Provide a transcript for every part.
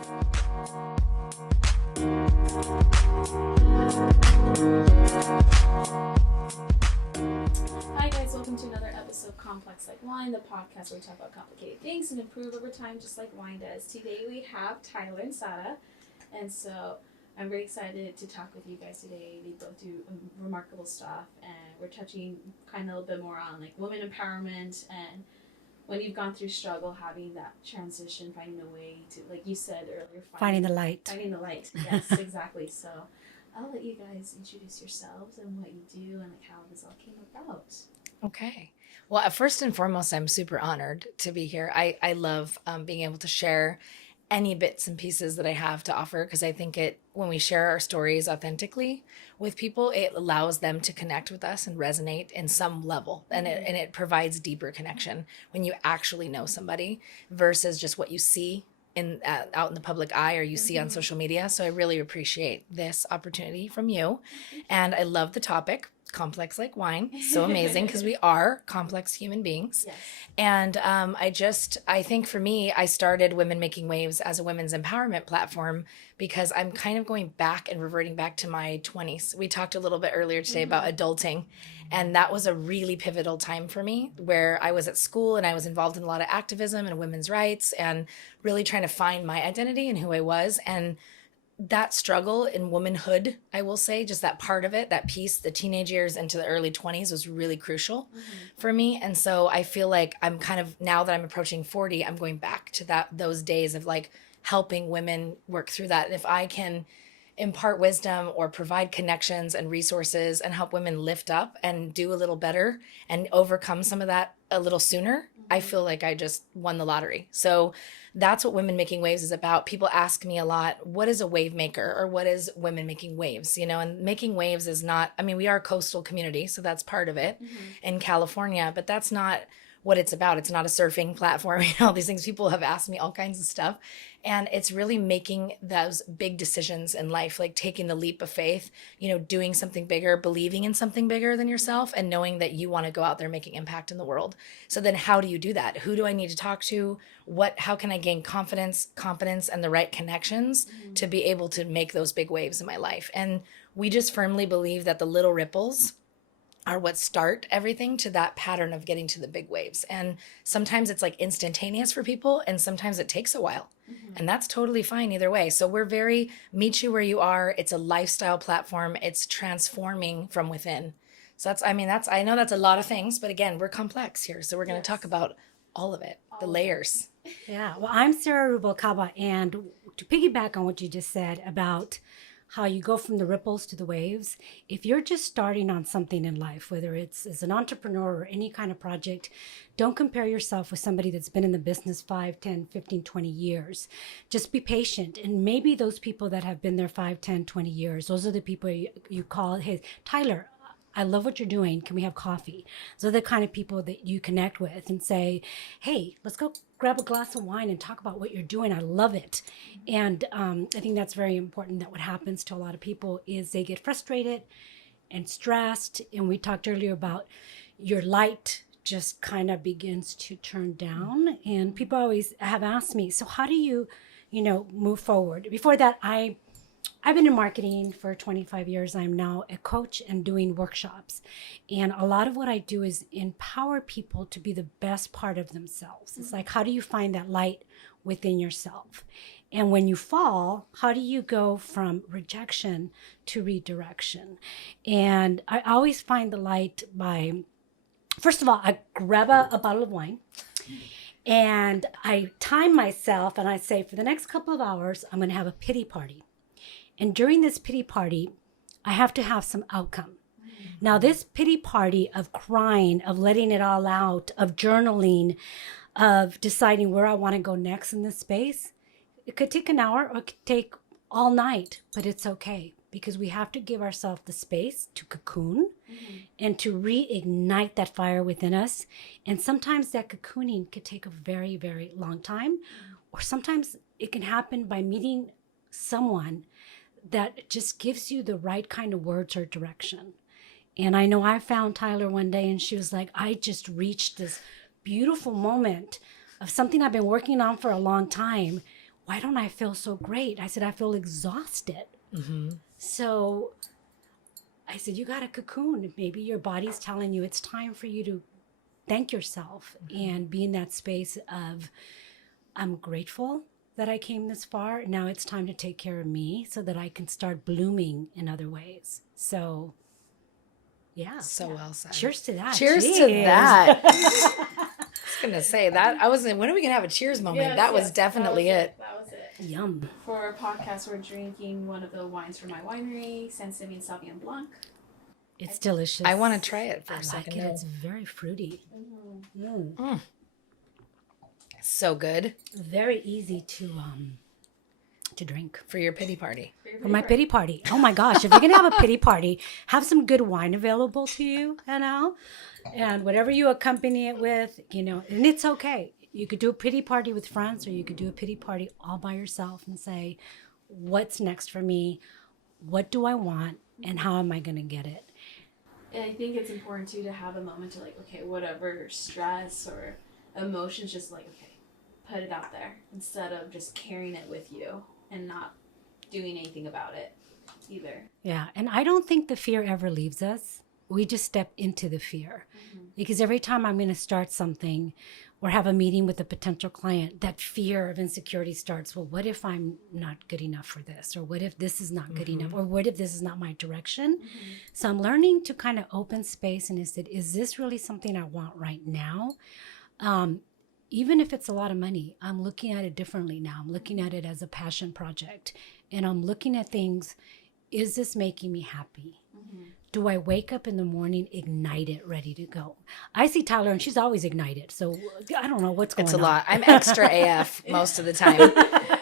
Hi guys, welcome to another episode of Complex Like Wine, the podcast where we talk about complicated things and improve over time just like wine does. Today we have Tyler and Sara, and so I'm very excited to talk with you guys today. They both do remarkable stuff, and we're touching kind of a little bit more on like women empowerment and when you've gone through struggle, having that transition, finding a way to, like you said earlier, finding the light. Finding the light, yes, exactly. So I'll let you guys introduce yourselves and what you do and like how this all came about. Okay. Well, first and foremost, I'm super honored to be here. I love being able to share any bits and pieces that I have to offer, because I think when we share our stories authentically with people, it allows them to connect with us and resonate in some level, and it provides deeper connection when you actually know somebody versus just what you see out in the public eye or you see on social media. So I really appreciate this opportunity from you, and I love the topic. Complex like wine. So amazing, because we are complex human beings. Yes. And I think for me, I started Women Making Waves as a women's empowerment platform because I'm kind of going back and reverting back to my 20s. We talked a little bit earlier today about adulting, and that was a really pivotal time for me where I was at school and I was involved in a lot of activism and women's rights and really trying to find my identity and who I was. And that struggle in womanhood, I will say, just that part of it, that piece, the teenage years into the early 20s was really crucial for me. And so I feel like I'm kind of, now that I'm approaching 40, I'm going back to those days of like helping women work through that. And if I can impart wisdom or provide connections and resources and help women lift up and do a little better and overcome some of that a little sooner, I feel like I just won the lottery. So that's what Women Making Waves is about. People ask me a lot, what is a wave maker, or what is Women Making Waves? And making waves is not, we are a coastal community, so that's part of it in California, but that's not what it's about. It's not a surfing platform, all these things. People have asked me all kinds of stuff. And it's really making those big decisions in life, like taking the leap of faith, doing something bigger, believing in something bigger than yourself, and knowing that you want to go out there making impact in the world. So then how do you do that? Who do I need to talk to? How can I gain confidence, competence, and the right connections to be able to make those big waves in my life? And we just firmly believe that the little ripples are what start everything to that pattern of getting to the big waves. And sometimes it's like instantaneous for people, and sometimes it takes a while. And that's totally fine either way. So we're very meet you where you are. It's a lifestyle platform. It's transforming from within. So I know that's a lot of things, but again, we're complex here. So we're going to talk about all of it, the layers. Yeah. Well, I'm Sara Rubalcava, and to piggyback on what you just said about how you go from the ripples to the waves, if you're just starting on something in life, whether it's as an entrepreneur or any kind of project, don't compare yourself with somebody that's been in the business 5, 10, 15, 20 years. Just be patient. And maybe those people that have been there 5, 10, 20 years, those are the people you call, hey, Tyler, I love what you're doing. Can we have coffee? Those are the kind of people that you connect with and say, hey, let's go grab a glass of wine and talk about what you're doing. I love it. And I think that's very important, that what happens to a lot of people is they get frustrated and stressed. And we talked earlier about your light just kind of begins to turn down. And people always have asked me, so how do you, move forward? Before that, I've been in marketing for 25 years. I'm now a coach and doing workshops. And a lot of what I do is empower people to be the best part of themselves. It's like, how do you find that light within yourself? And when you fall, how do you go from rejection to redirection? And I always find the light by, first of all, I grab a bottle of wine and I time myself and I say, for the next couple of hours, I'm going to have a pity party. And during this pity party, I have to have some outcome. Now, this pity party of crying, of letting it all out, of journaling, of deciding where I want to go next in this space, it could take an hour or it could take all night, but it's okay, because we have to give ourselves the space to cocoon and to reignite that fire within us. And sometimes that cocooning could take a very, very long time, or sometimes it can happen by meeting someone that just gives you the right kind of words or direction. And I know I found Tyler one day and she was like, I just reached this beautiful moment of something I've been working on for a long time. why don't I feel so great? I said, I feel exhausted. So I said, you got a cocoon. Maybe your body's telling you it's time for you to thank yourself and be in that space of, I'm grateful that I came this far. Now it's time to take care of me so that I can start blooming in other ways. So, yeah. So well said. Cheers to that. Cheers to that. I was going to say that. When are we going to have a cheers moment? Yes, that was yes, definitely that it. That was it. Yum. For our podcast, we're drinking one of the wines from my winery, Saint-Simeon Sauvignon Blanc. It's delicious. I want to try it for I a second. like it. It's very fruity. So good. Very easy to drink. For your pity party. For my pity party. Oh my gosh. If you're going to have a pity party, have some good wine available to you, and whatever you accompany it with, and it's okay. You could do a pity party with friends, or you could do a pity party all by yourself and say, what's next for me? What do I want? And how am I going to get it? And I think it's important too to have a moment to okay, whatever stress or emotions, just okay, put it out there instead of just carrying it with you and not doing anything about it either. Yeah. And I don't think the fear ever leaves us. We just step into the fear. Because every time I'm going to start something or have a meeting with a potential client, that fear of insecurity starts. Well, what if I'm not good enough for this? Or what if this is not good enough? Or what if this is not my direction? So I'm learning to kind of open space and is this really something I want right now? Even if it's a lot of money, I'm looking at it differently now. I'm looking at it as a passion project. And I'm looking at things, is this making me happy? Do I wake up in the morning ignited, ready to go? I see Tyler and she's always ignited. So I don't know what's going on. It's a lot. I'm extra AF most of the time.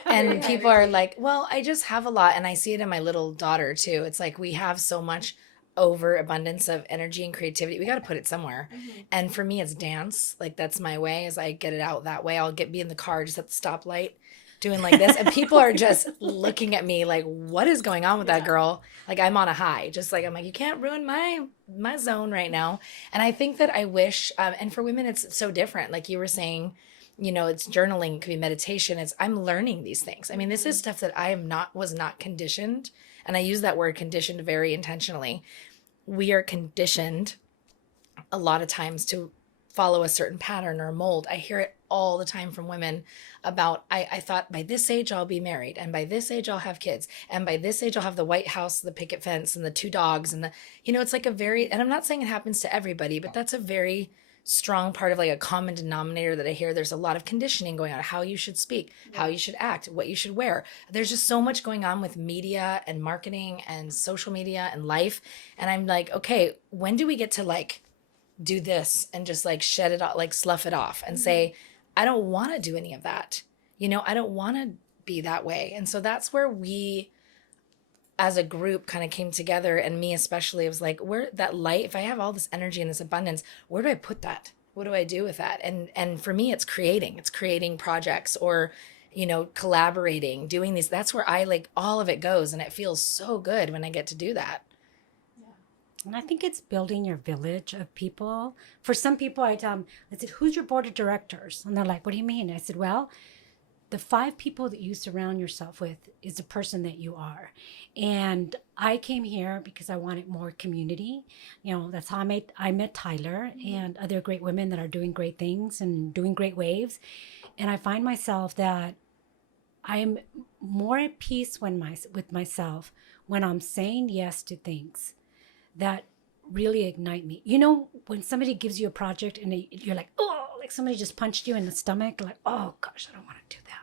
And people are like, well, I just have a lot. And I see it in my little daughter too. It's like we have so much overabundance of energy and creativity. We got to put it somewhere. And for me, it's dance. That's my way. As I get it out that way, I'll be in the car just at the stoplight doing like this. And people are just looking at me like, what is going on with that girl? I'm on a high. Just I'm like, you can't ruin my zone right now. And I think that I wish, and for women, it's so different. Like you were saying, it's journaling, it could be meditation. I'm learning these things. I mean, this is stuff that was not conditioned. And I use that word conditioned very intentionally. We are conditioned a lot of times to follow a certain pattern or mold. I hear it all the time from women about, I thought by this age I'll be married, and by this age I'll have kids, and by this age I'll have the white house, the picket fence, and the 2 dogs, and it's a very, and I'm not saying it happens to everybody, but that's a very strong part of a common denominator that I hear. There's a lot of conditioning going on, how you should speak, how you should act, what you should wear. There's just so much going on with media and marketing and social media and life. And I'm like, okay, when do we get to do this and just shed it off, slough it off and say, I don't want to do any of that. I don't want to be that way. And so that's where we as a group kind of came together, and me especially, it was where that light, if I have all this energy and this abundance, where do I put that? What do I do with that? And for me, it's creating projects or, collaborating, doing these. That's where all of it goes. And it feels so good when I get to do that. And I think it's building your village of people. For some people, I said, who's your board of directors? And they're like, what do you mean? I said, well, the 5 people that you surround yourself with is the person that you are. And I came here because I wanted more community. That's how I met Tyler and other great women that are doing great things and doing great waves. And I find myself that I am more at peace with myself when I'm saying yes to things that really ignite me. When somebody gives you a project and you're like, oh, somebody just punched you in the stomach, oh gosh, I don't want to do that.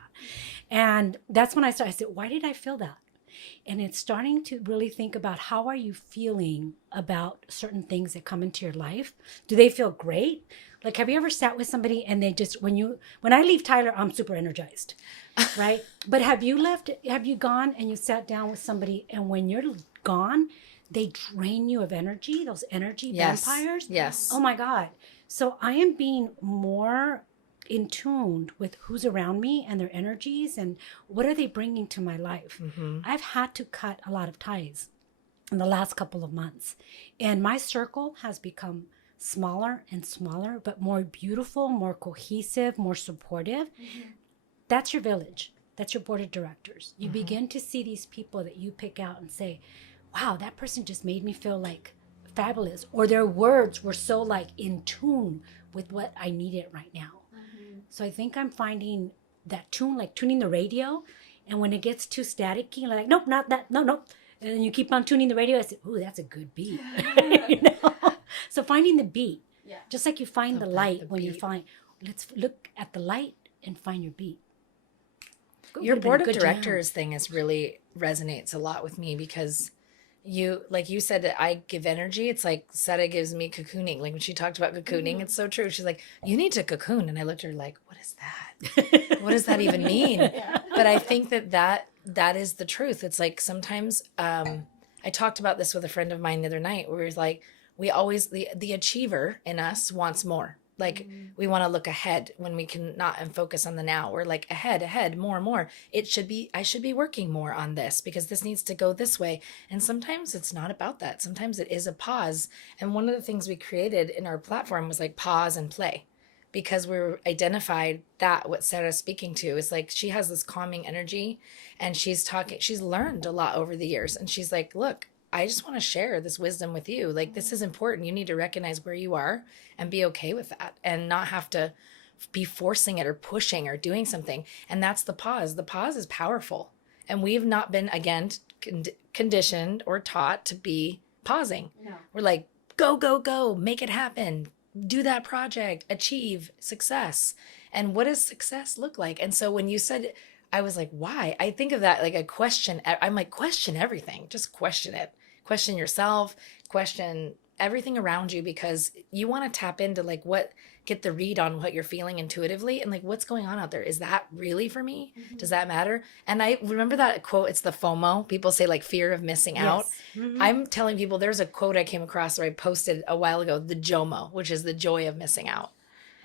And that's when I said, why did I feel that? And it's starting to really think about, how are you feeling about certain things that come into your life? Do they feel great? Have you ever sat with somebody and they just, when I leave Tyler, I'm super energized, right? But have you gone and you sat down with somebody, and when you're gone, they drain you of energy, those energy vampires? Yes. Oh my God. So I am being more in tune with who's around me and their energies and what are they bringing to my life. I've had to cut a lot of ties in the last couple of months, and my circle has become smaller and smaller, but more beautiful, more cohesive, more supportive. That's your village. That's your board of directors. You begin to see these people that you pick out and say, wow, that person just made me feel like fabulous. Or their words were so like in tune with what I needed right now. So I think I'm finding that tune, like tuning the radio. And when it gets too staticky, like, nope, not that, no, nope. And then you keep on tuning the radio. I say, ooh, that's a good beat. You know? So finding the beat, just like you find the light when you find, let's look at the light and find your beat. Your board of directors thing is really resonates a lot with me because you, like you said, that I give energy. It's like Sara gives me cocooning. Like when she talked about cocooning, it's so true. She's like, you need to cocoon. And I looked at her like, what is that? What does that even mean? But I think that is the truth. It's like sometimes I talked about this with a friend of mine the other night where it was like, we always, the achiever in us wants more. Like we want to look ahead when we can not and focus on the now. We're like ahead, more and more. I should be working more on this because this needs to go this way. And sometimes it's not about that. Sometimes it is a pause. And one of the things we created in our platform was like pause and play because we're identified that what Sara's speaking to is like, she has this calming energy and she's learned a lot over the years. And she's like, look, I just want to share this wisdom with you. Like, this is important. You need to recognize where you are and be okay with that and not have to be forcing it or pushing or doing something. And that's the pause. The pause is powerful. And we've not been, again, conditioned or taught to be pausing. No. We're like, go, make it happen. Do that project, achieve success. And what does success look like? And so when you said, I was like, why? I think of that like a question. I'm like, question everything. Just question it. Question yourself, question everything around you because you want to tap into like get the read on what you're feeling intuitively and like what's going on out there. Is that really for me? Does that matter? And I remember that quote, it's the FOMO. People say like fear of missing out. I'm telling people there's a quote I came across where I posted a while ago, the JOMO, which is the joy of missing out.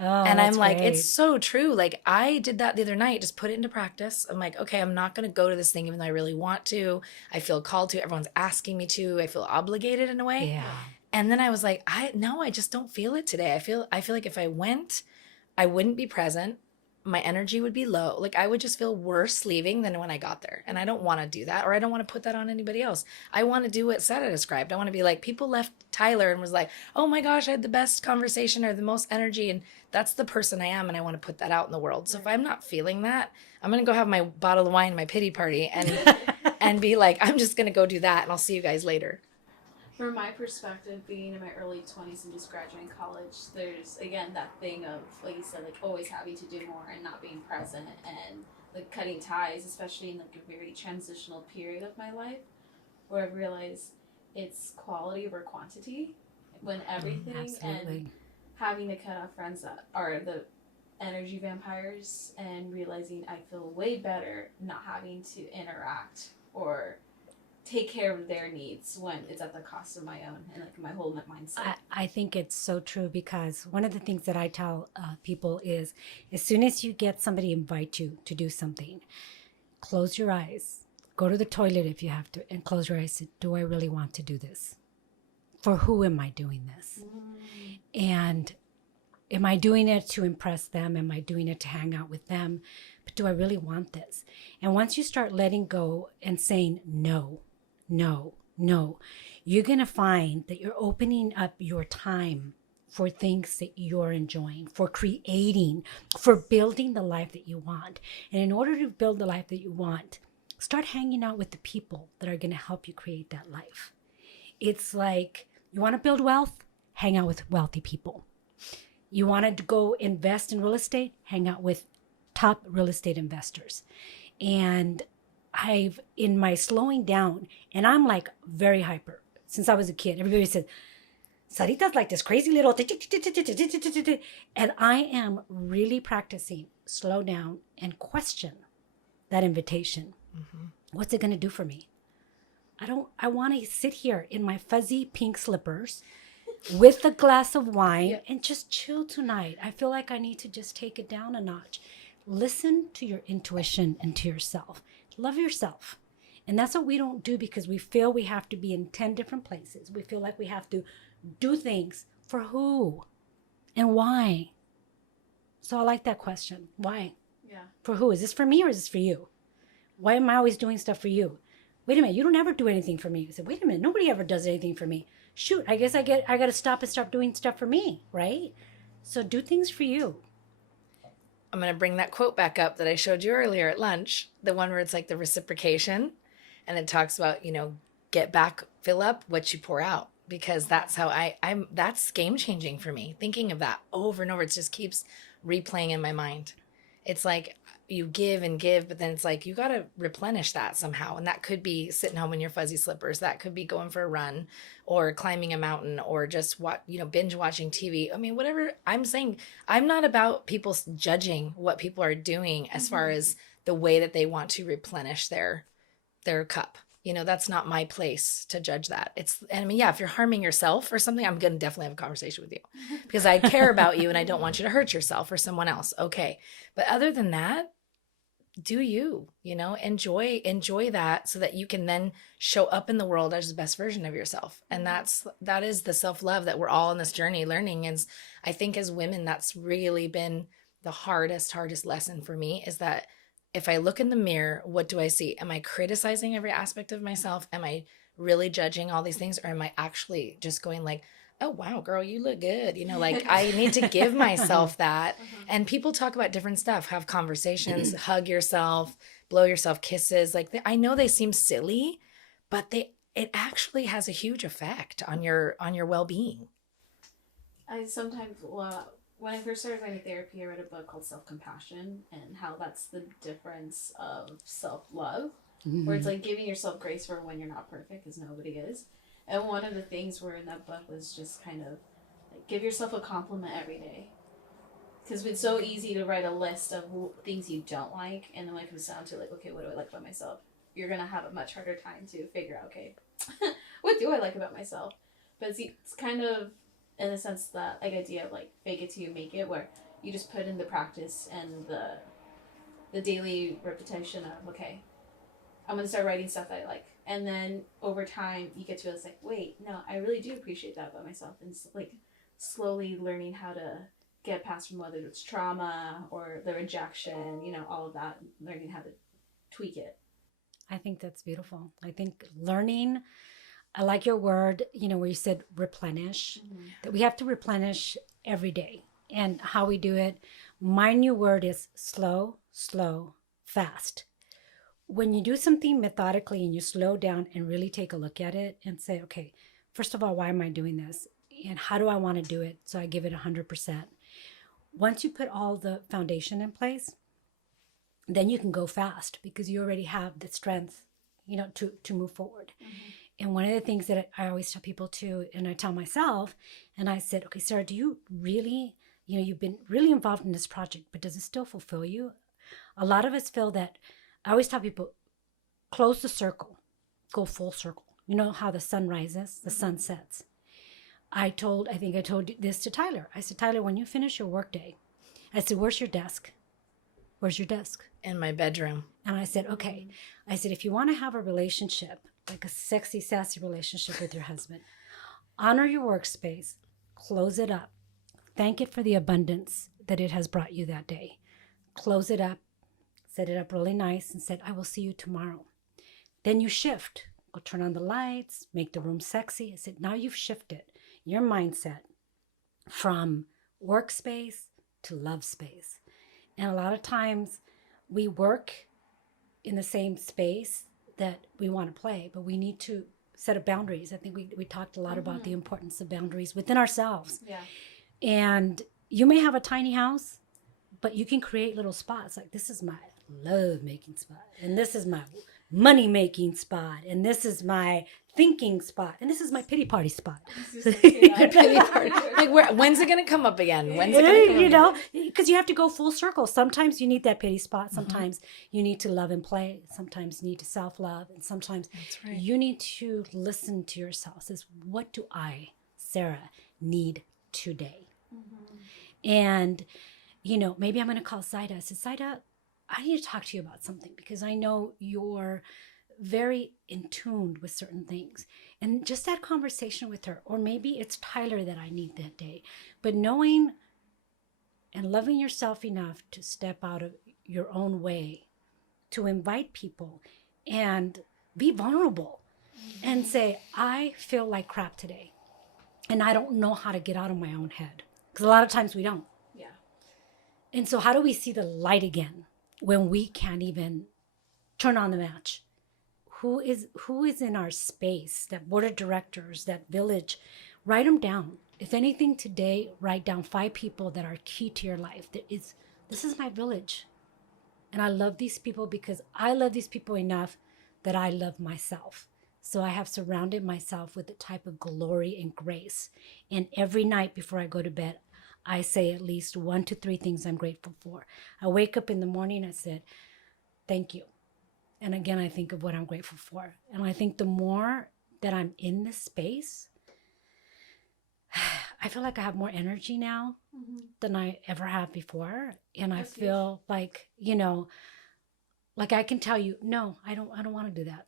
Oh, and I'm like, great. It's so true. Like I did that the other night, just put it into practice. I'm like, okay, I'm not going to go to this thing even though I really want to. I feel called to. Everyone's asking me to. I feel obligated in a way. Yeah. And then I was like, I just don't feel it today. I feel like if I went, I wouldn't be present. My energy would be low. Like I would just feel worse leaving than when I got there. And I don't want to do that, or I don't want to put that on anybody else. I want to do what Sara described. I want to be like, people left Tyler and was like, oh my gosh, I had the best conversation or the most energy. And that's the person I am. And I want to put that out in the world. So if I'm not feeling that, I'm going to go have my bottle of wine, my pity party and be like, I'm just going to go do that. And I'll see you guys later. From my perspective, being in my early 20s and just graduating college, there's, again, that thing of, like you said, like always having to do more and not being present and like cutting ties, especially in like a very transitional period of my life where I've realized it's quality over quantity when everything and having to cut off friends that are the energy vampires and realizing I feel way better not having to interact or take care of their needs when it's at the cost of my own and like my whole mindset. I think it's so true because one of the things that I tell people is as soon as you get somebody to invite you to do something, close your eyes, go to the toilet if you have to, and close your eyes. Say, do I really want to do this? For who am I doing this? And am I doing it to impress them? Am I doing it to hang out with them? But do I really want this? And once you start letting go and saying no, you're going to find that you're opening up your time for things that you're enjoying, for creating, for building the life that you want. And in order to build the life that you want, start hanging out with the people that are going to help you create that life. It's like, you want to build wealth? Hang out with wealthy people. You want to go invest in real estate? Hang out with top real estate investors. And I've, in my slowing down, and I'm like very hyper. Since I was a kid, everybody said, Sarita's like this crazy little, and I am really practicing slow down and question that invitation. What's it going to do for me? I want to sit here in my fuzzy pink slippers with a glass of wine and just chill tonight. I feel like I need to just take it down a notch. Listen to your intuition and to yourself. Love yourself. And that's what we don't do because we feel we have to be in 10 different places. We feel like we have to do things for who and why. So I like that question. Why? Yeah. For who? Is this for me or is this for you? Why am I always doing stuff for you? Wait a minute, you don't ever do anything for me. I said, wait a minute, nobody ever does anything for me. Shoot, I guess I got to stop and start doing stuff for me, right? So do things for you. I'm going to bring that quote back up that I showed you earlier at lunch, the one where it's like the reciprocation. And it talks about, get back, fill up what you pour out, because that's how that's game changing for me. Thinking of that over and over, it just keeps replaying in my mind. It's like you give and give, but then it's like you got to replenish that somehow. And that could be sitting home in your fuzzy slippers. That could be going for a run or climbing a mountain or just binge watching TV. I mean, whatever. I'm saying, I'm not about people judging what people are doing as far as the way that they want to replenish their cup. That's not my place to judge that. If you're harming yourself or something, I'm going to definitely have a conversation with you because I care about you and I don't want you to hurt yourself or someone else. Okay. But other than that, do you, enjoy that so that you can then show up in the world as the best version of yourself. And that is the self-love that we're all on this journey learning. And I think as women, that's really been the hardest lesson for me, is that if I look in the mirror, what do I see? Am I criticizing every aspect of myself? Am I really judging all these things? Or am I actually just going like, oh, wow, girl, you look good. Like I need to give myself that. And people talk about different stuff, have conversations, hug yourself, blow yourself kisses. Like I know they seem silly, but it actually has a huge effect on your well-being. I sometimes, when I first started going to therapy, I read a book called Self-Compassion and how that's the difference of self-love, where it's like giving yourself grace for when you're not perfect, because nobody is. And one of the things were in that book was just kind of like give yourself a compliment every day. Because it's so easy to write a list of things you don't like, and then when it comes down to like, okay, what do I like about myself? You're going to have a much harder time to figure out, okay, what do I like about myself? But it's kind of, in a sense, that like idea of like fake it till you make it, where you just put in the practice and the daily repetition of, okay, I'm going to start writing stuff that I like. And then over time, you get to realize, like, wait, no, I really do appreciate that about myself. And it's like slowly learning how to get past from whether it's trauma or the rejection, all of that, learning how to tweak it. I think that's beautiful. I think learning, I like your word, where you said replenish, that we have to replenish every day. And how we do it, my new word is slow, fast. When you do something methodically and you slow down and really take a look at it and say, okay, first of all, why am I doing this? And how do I want to do it? So I give it 100%. Once you put all the foundation in place, then you can go fast because you already have the strength, to move forward. And one of the things that I always tell people too, and I tell myself, and I said, okay, Sarah, do you really, you've been really involved in this project, but does it still fulfill you? A lot of us feel that. I always tell people, close the circle, go full circle. You know how the sun rises, the sun sets. I think I told this to Tyler. I said, Tyler, when you finish your workday, I said, where's your desk? Where's your desk? In my bedroom. And I said, okay. I said, if you want to have a relationship, like a sexy, sassy relationship with your husband, honor your workspace, close it up, thank it for the abundance that it has brought you that day. Close it up. Set it up really nice and said, I will see you tomorrow. Then you shift. Go turn on the lights, make the room sexy. I said, now you've shifted your mindset from workspace to love space. And a lot of times we work in the same space that we want to play, but we need to set up boundaries. I think we talked a lot about the importance of boundaries within ourselves. Yeah. And you may have a tiny house, but you can create little spots. Like, this is my love making spot, and this is my money making spot, and this is my thinking spot, and this is my pity party spot. Pity party. Like, when's it gonna come up again? When's it gonna come up again? Because you have to go full circle. Sometimes you need that pity spot. Sometimes you need to love and play. Sometimes you need to self-love, and sometimes you need to listen to yourself. Says, what do I, Sarah, need today? And maybe I'm going to call Saida. I said, Saida, I need to talk to you about something because I know you're very in tune with certain things. And just that conversation with her, or maybe it's Tyler that I need that day. But knowing and loving yourself enough to step out of your own way to invite people and be vulnerable and say, I feel like crap today. And I don't know how to get out of my own head. Because a lot of times we don't. Yeah. And so how do we see the light again when we can't even turn on the match? Who is in our space, that board of directors, that village? Write them down. If anything today, write down 5 people that are key to your life. This is my village. And I love these people because I love these people enough that I love myself. So I have surrounded myself with the type of glory and grace. And every night before I go to bed, I say at least 1 to 3 things I'm grateful for. I wake up in the morning, I said, thank you. And again, I think of what I'm grateful for. And I think the more that I'm in this space, I feel like I have more energy now than I ever have before. And I feel like, like I can tell you, no, I don't want to do that.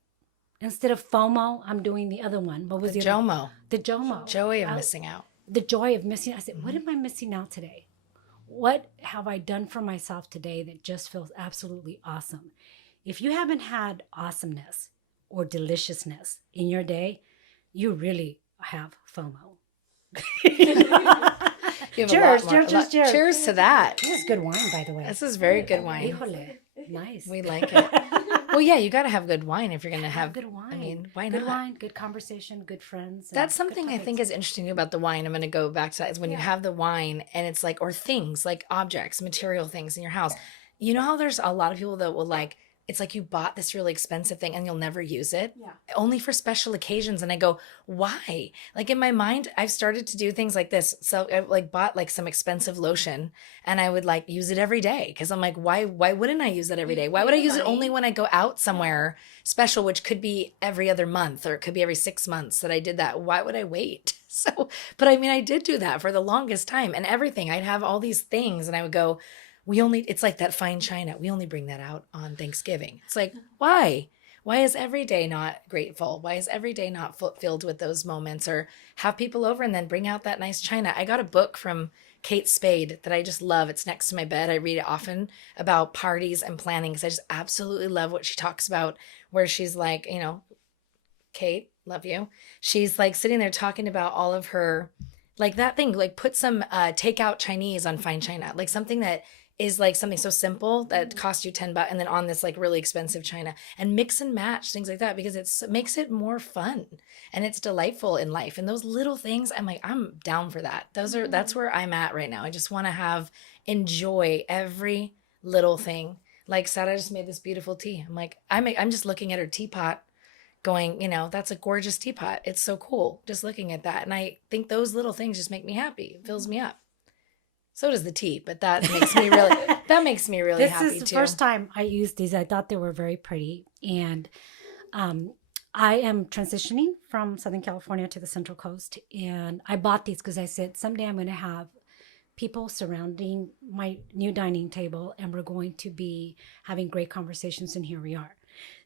Instead of FOMO, I'm doing the other one. What was The the other one? jomo. The jomo. Joy of missing out. The joy of missing. I said, what am I missing out today? What have I done for myself today that just feels absolutely awesome? If you haven't had awesomeness or deliciousness in your day, you really have FOMO. Cheers. Cheers to that. This is good wine, by the way. This is very good wine. Híjole. Nice. We like it. Well, yeah, you got to have good wine if you're going to have good wine. I mean, why not? Good wine, good conversation, good friends. That's something I think is interesting about the wine. I'm going to go back to that is when you have the wine and it's like, or things like objects, material things in your house. You know how there's a lot of people that will like, it's like you bought this really expensive thing and you'll never use it. Yeah. Only for special occasions. And I go, why? Like in my mind, I've started to do things like this. So I like bought like some expensive lotion and I would like use it every day. Cause I'm like, why wouldn't I use it every day? Why would I use it only when I go out somewhere special, which could be every other month or it could be every 6 months that I did that. Why would I wait? So, but I mean, I did do that for the longest time and everything. I'd have all these things and I would go, it's like that fine china. We only bring that out on Thanksgiving. It's like, why? Why is every day not grateful? Why is every day not filled with those moments? Or have people over and then bring out that nice china. I got a book from Kate Spade that I just love. It's next to my bed. I read it often about parties and planning because I just absolutely love what she talks about, where she's like, Kate, love you. She's like sitting there talking about all of her, like that thing, like put some takeout Chinese on fine china, like something that is like something so simple that costs you $10 and then on this like really expensive china and mix and match things like that because it makes it more fun and it's delightful in life. And those little things, I'm like, I'm down for that. That's where I'm at right now. I just want to enjoy every little thing. Like Sara just made this beautiful tea. I'm like, I'm just looking at her teapot going, that's a gorgeous teapot. It's so cool just looking at that. And I think those little things just make me happy. It fills me up. So does the tea, but that makes me really happy too. This is the first time I used these. I thought they were very pretty. And I am transitioning from Southern California to the Central Coast. And I bought these because I said, someday I'm going to have people surrounding my new dining table and we're going to be having great conversations. And here we are.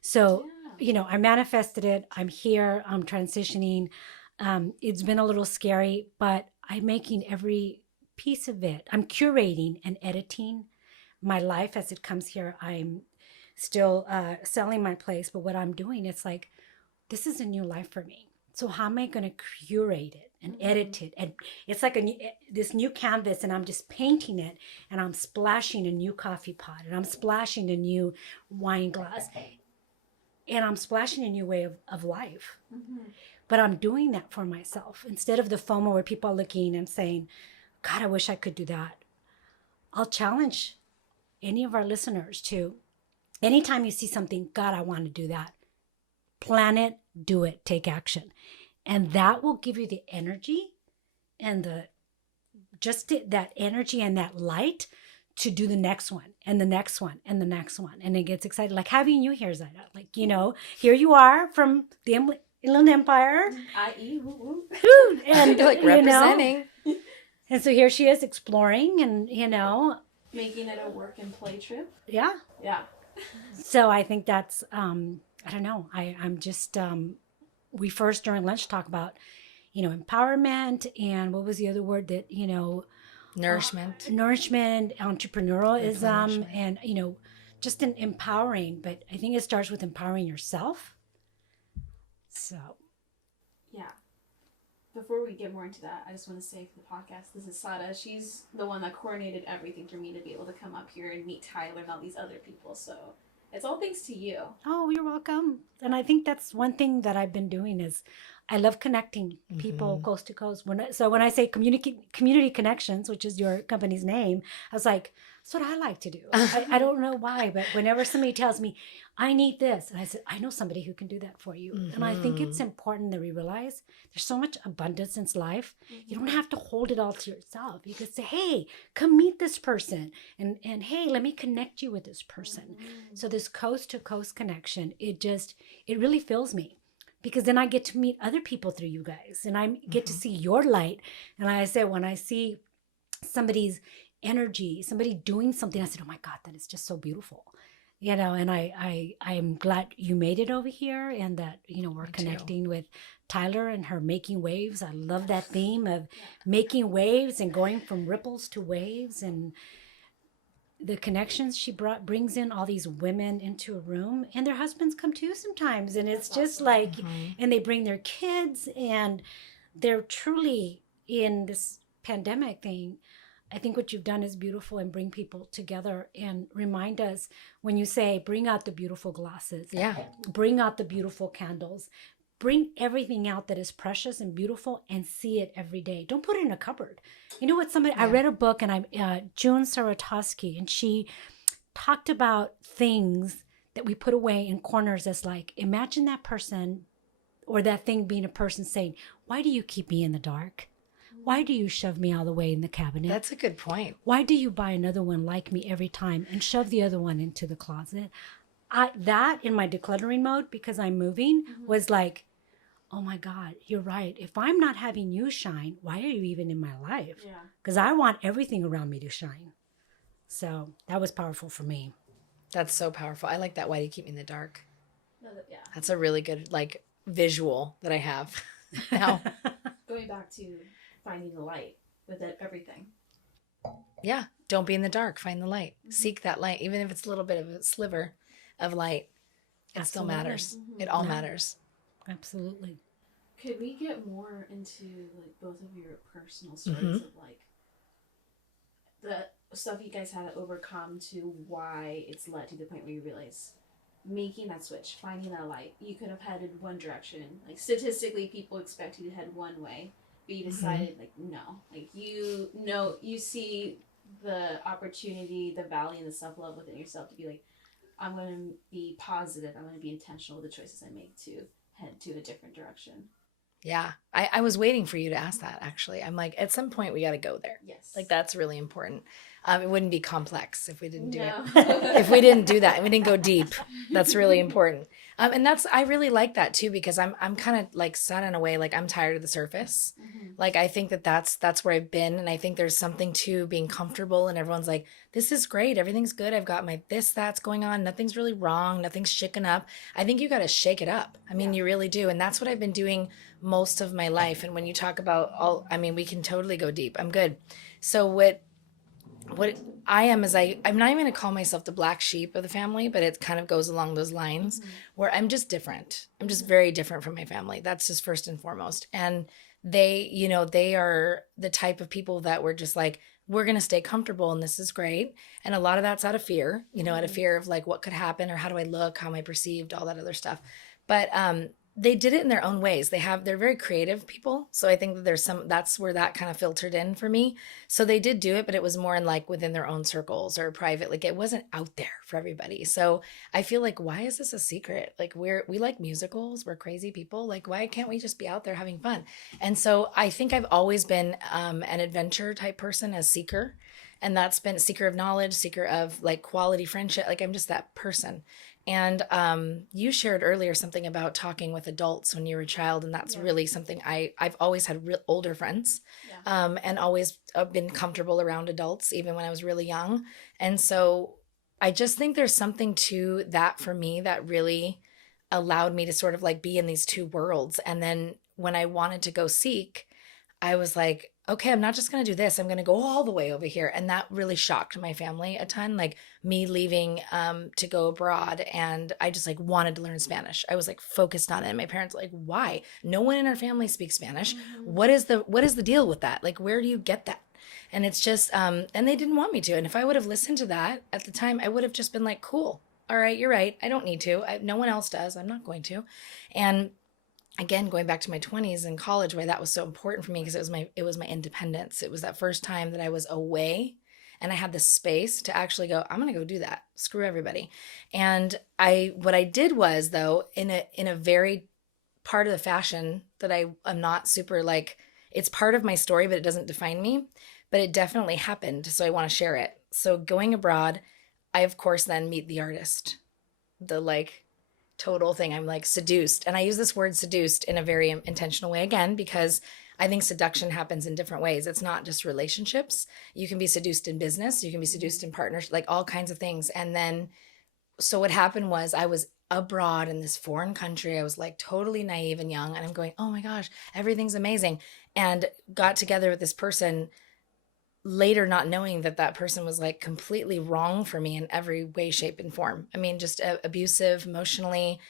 So, I manifested it. I'm here. I'm transitioning. It's been a little scary, but I'm making every piece of it. I'm curating and editing my life as it comes here. I'm still selling my place, but what I'm doing, it's like, this is a new life for me. So how am I going to curate it and edit it? And it's like this new canvas and I'm just painting it and I'm splashing a new coffee pot and I'm splashing a new wine glass and I'm splashing a new way of life. Mm-hmm. But I'm doing that for myself instead of the FOMO where people are looking and saying, God, I wish I could do that. I'll challenge any of our listeners to, anytime you see something, God, I want to do that. Plan it, do it, take action. And that will give you the energy and that energy and that light to do the next one and the next one and the next one. And it gets excited. Like having you here, Zaida. Like, here you are from the Inland Empire. I.e. woo-woo. And like representing. And so here she is exploring and, making it a work and play trip. Yeah. Yeah. So I think that's, I don't know. I'm just, we first during lunch talk about, empowerment and what was the other word that, Nourishment, entrepreneurialism and, just an empowering, but I think it starts with empowering yourself. So, Yeah. Before we get more into that, I just want to say for the podcast, this is Sara. She's the one that coordinated everything for me to be able to come up here and meet Tyler and all these other people. So it's all thanks to you. oh, you're welcome. And I think that's one thing that I've been doing is I love connecting people coast to coast. When I say community connections, which is your company's name, I was like, that's what I like to do. I don't know why, but whenever somebody tells me, I need this, and I said, I know somebody who can do that for you. And I think it's important that we realize there's so much abundance in life. You don't have to hold it all to yourself. You could say, hey, come meet this person. And hey, let me connect you with this person. So this coast to coast connection, it really fills me. Because then I get to meet other people through you guys, and I get to see your light. And like I said, when I see somebody's energy, somebody doing something, I said, oh my God, that is just so beautiful. And I'm glad you made it over here, and that, we're connecting with Tyler and her making waves. I love that theme of making waves and going from ripples to waves, and the connections she brings in all these women into a room, and their husbands come too sometimes, and it's just like, and they bring their kids, and they're truly in this pandemic thing. I think what you've done is beautiful, and bring people together and remind us when you say, bring out the beautiful glasses, bring out the beautiful candles, bring everything out that is precious and beautiful, and see it every day. Don't put it in a cupboard. You know what? I read a book, and June Saratoski, and she talked about things that we put away in corners as like, imagine that person or that thing being a person saying, why do you keep me in the dark? Why do you shove me all the way in the cabinet? That's a good point. Why do you buy another one like me every time and shove the other one into the closet? That in my decluttering mode, because I'm moving, was like, oh my God, you're right. If I'm not having you shine, why are you even in my life? Yeah. Because I want everything around me to shine. So that was powerful for me. That's so powerful. I like that. Why do you keep me in the dark? Yeah. That's a really good visual that I have now. Going back to finding the light with everything. Yeah. Don't be in the dark. Find the light. Seek that light. Even if it's a little bit of a sliver of light, it still matters. It all matters. Absolutely. Could we get more into both of your personal stories of the stuff you guys had to overcome to why it's led to the point where you realize making that switch, finding that light, you could have headed one direction. Statistically, people expect you to head one way, but you decided no. You see the opportunity, the value, and the self-love within yourself to be like, I'm going to be positive. I'm going to be intentional with the choices I make to head to a different direction. Yeah. I was waiting for you to ask that, actually. I'm like, at some point we got to go there. Yes. That's really important. It wouldn't be complex if we didn't do it. No. If we didn't do that and we didn't go deep, that's really important. And I really like that too, because I'm kind of set in a way, I'm tired of the surface. I think that's where I've been. And I think there's something to being comfortable, and everyone's like, this is great. Everything's good. I've got my that's going on. Nothing's really wrong. Nothing's shaken up. I think you got to shake it up. I mean, you really do. And that's what I've been doing most of my life. And when you talk about we can totally go deep. I'm good. So what I am is I'm not even going to call myself the black sheep of the family, but it kind of goes along those lines where I'm just different. I'm just very different from my family. That's just first and foremost. And they are the type of people that were just we're going to stay comfortable, and this is great. And a lot of that's out of fear, out of fear of what could happen, or how do I look, how am I perceived, all that other stuff. But they did it in their own ways. They're very creative people. So I think that that's where that kind of filtered in for me. So they did do it, but it was more in within their own circles or private. It wasn't out there for everybody. So I feel why is this a secret? We like musicals. We're crazy people. Why can't we just be out there having fun? And so I think I've always been an adventure type person, a seeker. And that's been seeker of knowledge, seeker of quality friendship. I'm just that person. And you shared earlier something about talking with adults when you were a child, and that's really something I've always had older friends, and always been comfortable around adults, even when I was really young. And so I just think there's something to that for me that really allowed me to sort of be in these two worlds. And then when I wanted to go seek, I was okay, I'm not just going to do this. I'm going to go all the way over here. And that really shocked my family a ton. Like me leaving to go abroad. And I just like wanted to learn Spanish. I was like focused on it. And my parents were like, why? No one in our family speaks Spanish. What is the deal with that? Like, where do you get that? And it's just, and they didn't want me to. And if I would have listened to that at the time, I would have just been like, cool. All right, you're right. I don't need to. No one else does. I'm not going to. And again, going back to my 20s in college, why that was so important for me, because it was my independence. It was that first time that I was away and I had the space to actually go, I'm going to go do that. Screw everybody. And what I did was, though, in a very part of the fashion that I'm not super like, it's part of my story, but it doesn't define me, but it definitely happened. So I want to share it. So going abroad, I of course then meet the artist, the like total thing. I'm like seduced. And I use this word seduced in a very intentional way again, because I think seduction happens in different ways. It's not just relationships. You can be seduced in business. You can be seduced in partnership, like all kinds of things. And then, so what happened was I was abroad in this foreign country. I was like totally naive and young. And I'm going, oh my gosh, everything's amazing. And got together with this person later, not knowing that that person was like completely wrong for me in every way, shape, and form. I mean, just abusive emotionally.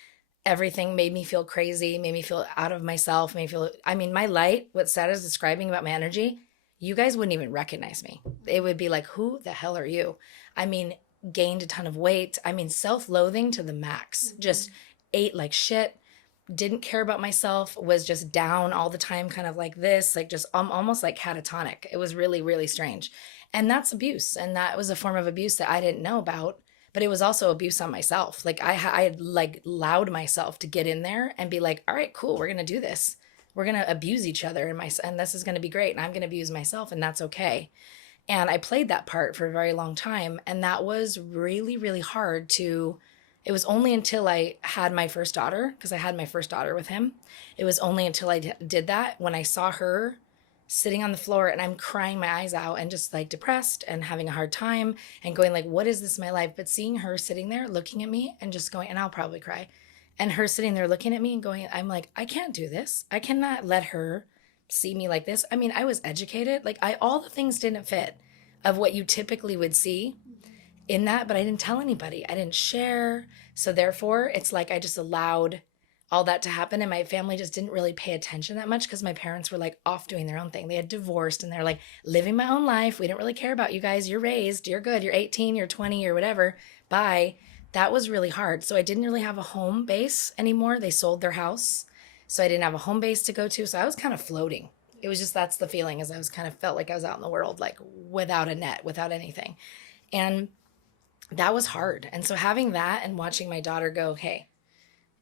Everything made me feel crazy, made me feel out of myself, made me feel, I mean, my light, what Sara's describing about my energy, you guys wouldn't even recognize me. It would be like, who the hell are you? I mean, gained a ton of weight. I mean, self-loathing to the max. Just ate like shit, didn't care about myself, was just down all the time, kind of like this, like just almost like catatonic. It was really, really strange. And that's abuse. And that was a form of abuse that I didn't know about, but it was also abuse on myself. Like I had like allowed myself to get in there and be like, all right, cool, we're going to do this. We're going to abuse each other and this is going to be great. And I'm going to abuse myself and that's okay. And I played that part for a very long time. And that was really, really hard to, it was only until I had my first daughter, because I had my first daughter with him. It was only until I did that when I saw her sitting on the floor and I'm crying my eyes out and just like depressed and having a hard time and going like, what is this in my life? But seeing her sitting there looking at me and just going, and I'll probably cry. And her sitting there looking at me and going, I'm like, I can't do this. I cannot let her see me like this. I mean, I was educated. Like all the things didn't fit of what you typically would see in that, but I didn't tell anybody. I didn't share. So therefore, it's like I just allowed all that to happen. And my family just didn't really pay attention that much because my parents were like off doing their own thing. They had divorced and they're like living my own life. We don't really care about you guys. You're raised. You're good. You're 18. You're 20 or whatever. Bye. That was really hard. So I didn't really have a home base anymore. They sold their house. So I didn't have a home base to go to. So I was kind of floating. It was just, that's the feeling, as I was kind of felt like I was out in the world, like without a net, without anything. And that was hard. And so having that and watching my daughter go, hey,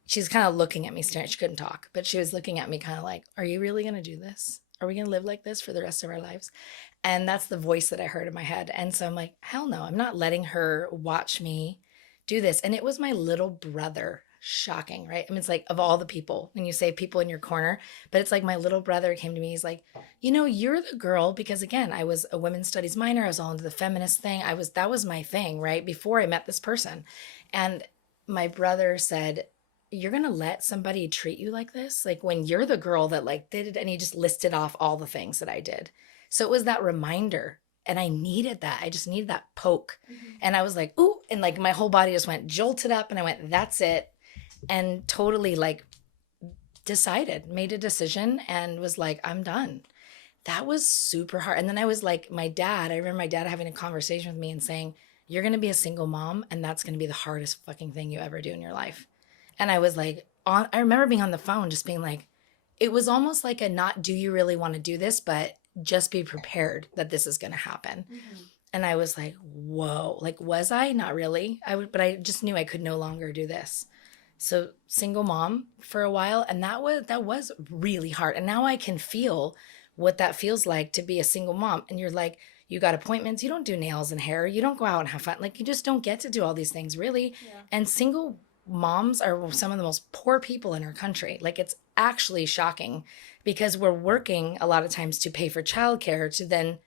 she's kind of looking at me staring. She couldn't talk, but she was looking at me kind of like, are you really going to do this? Are we going to live like this for the rest of our lives? And that's the voice that I heard in my head. And so I'm like, hell no, I'm not letting her watch me do this. And it was my little brother. Shocking, right? I mean, it's like of all the people, when you say people in your corner, but it's like my little brother came to me. He's like, you're the girl, because again, I was a women's studies minor. I was all into the feminist thing. That was my thing, right? Before I met this person. And my brother said, you're going to let somebody treat you like this? Like when you're the girl that like did it, and he just listed off all the things that I did. So it was that reminder. And I needed that. I just needed that poke. Mm-hmm. And I was like, ooh, and like my whole body just went jolted up and I went, that's it. And totally like made a decision and was like, I'm done. That was super hard. And then I was like, I remember my dad having a conversation with me and saying, you're going to be a single mom and that's going to be the hardest fucking thing you ever do in your life. And I was like, I remember being on the phone, just being like, it was almost like a not, do you really want to do this? But just be prepared that this is going to happen. Mm-hmm. And I was like, whoa, like, was I? Not really. But I just knew I could no longer do this. So single mom for a while. And that was really hard. And now I can feel what that feels like to be a single mom. And you're like, you got appointments. You don't do nails and hair. You don't go out and have fun. Like you just don't get to do all these things really. Yeah. And single moms are some of the most poor people in our country. Like it's actually shocking because we're working a lot of times to pay for childcare to then